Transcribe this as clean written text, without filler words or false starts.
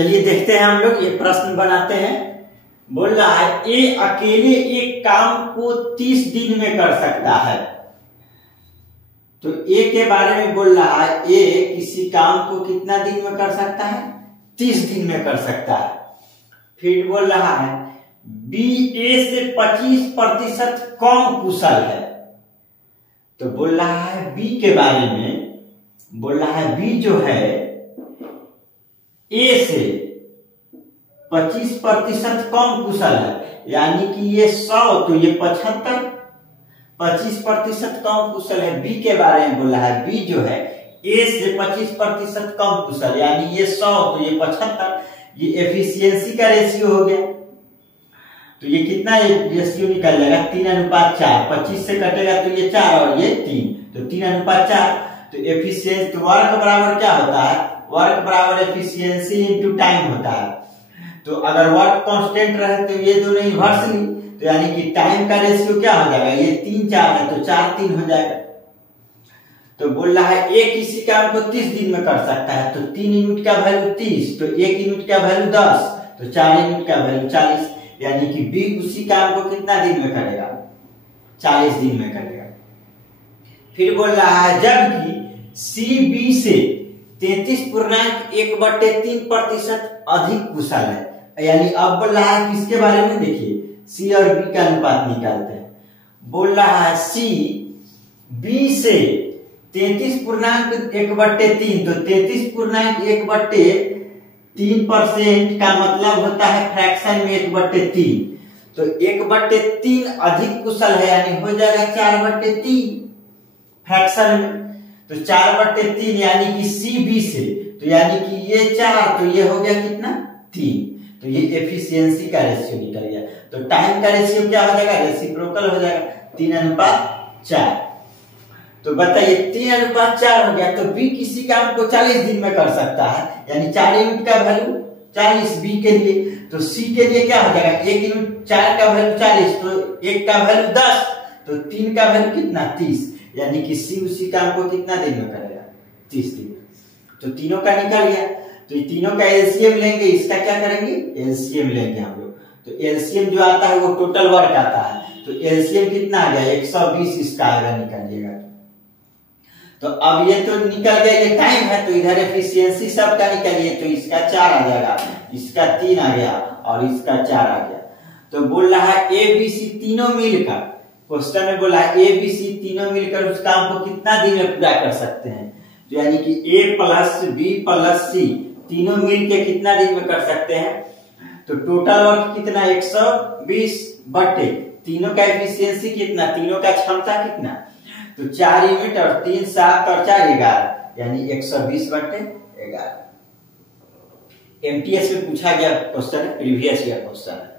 चलिए देखते हैं, हम लोग ये प्रश्न बनाते हैं। बोल रहा है ए अकेले एक काम को 30 दिन में कर सकता है। तो ए के बारे में बोल रहा है ए किसी काम को कितना दिन में कर सकता है? 30 दिन में कर सकता है। फिर बोल रहा है बी ए से 25% कम कुशल है। तो बोल रहा है बी के बारे में, बोल रहा है बी जो है ए से 25% कम कुशल है, यानी कि ये 100 तो ये 75, 25% कम कुशल है। बी के बारे में बोला है बी जो है ए से 25% कम कुशल, यानी ये 100 तो ये 75, ये एफिशिएंसी का रेशियो हो गया। तो ये कितना रेशियो निकल जाएगा? 3:4। 25 से कटेगा तो ये 4 और ये 3, तो 3:4। तो एफिशिएंसी तो वर्क बराबर क्या होता है? वर्क बराबर एफिशिएंसी इंटू टाइम होता है। तो अगर वर्क कांस्टेंट रहे तो ये दोनों इन्वर्सली, तो यानी कि टाइम का रेशियो क्या हो जाएगा? ये 3-4 है तो 4-3 हो जाएगा। तो बोल रहा है एक किसी काम को 30 दिन में कर सकता है, तो 3 यूनिट का वैल्यू 30, तो 1 यूनिट का वैल्यू 10, तो 4 यूनिट का वैल्यू 40, यानी कि बी उसी काम को कितना दिन में करेगा? 40 दिन में करेगा। फिर बोल रहा है जबकि सी बी से 33.1/3% अधिक कुशल है, यानी अब बोल रहा है किसके बारे में? देखिए सी और बी का अनुपात निकालते हैं। बोल रहा है सी बी से 33.1/3, तो 33.1/3% का मतलब होता है फ्रैक्शन में 1/3, तो 1/3 अधिक कुशल है, यानी हो जाएगा 4/3 फ्रैक्शन में। तो 4/3 यानी कि सी बी से, तो यानी कि ये 4 तो ये हो गया कितना? 3, तो ये एफिशिएंसी का रेशियो निकल गया। तो टाइम का रेशियो क्या हो जाएगा? रेसिप्रोकल हो जाएगा 3:4। तो बताइए 3:4 हो गया, तो बी किसी काम को 40 दिन में कर सकता है, यानी 4 यूनिट का वैल्यू 40 बी के लिए। तो सी के लिए क्या हो जाएगा? 1 यूनिट 4 का वैल्यू 40, तो 1 का वैल्यू 10, तो 3 का वैल्यू कितना? 30, यानी कि सी उसी काम को कितना दिन में करेगा? 30 दिन। तो तीनों का निकल गया। तो ये तीनों का एलसीएम लेंगे, इसका क्या करेंगे? एलसीएम लेंगे हम लोग। तो एलसीएम जो आता है वो टोटल वर्क आता है, तो एलसीएम कितना आ गया? 120 इसका आएगा, निकालिएगा। तो अब ये तो निकल गया, ये टाइम है, तो इधर एफिशिएंसी सबका निकालिए, तो इसका 4 आ जाएगा, इसका 3 आ गया और इसका 4 आ गया। तो बोल रहा है ए बी सी तीनों मिलकर, क्वेश्चन में बोला है ए बी सी तीनों मिलकर उस काम को कितना दिन में पूरा कर सकते हैं? तो यानी कि ए प्लस बी प्लस सी तीनों मिलकर कितना दिन में कर सकते हैं? तो टोटल वर्क कितना? 120 बटे तीनों का एफिशिएंसी कितना? तीनों का क्षमता कितना? तो 4 यूनिट और 3 7 और 4 11, यानी 120/11। एमटीएस में पूछा गया क्वेश्चन है, प्रीवियस ईयर क्वेश्चन है।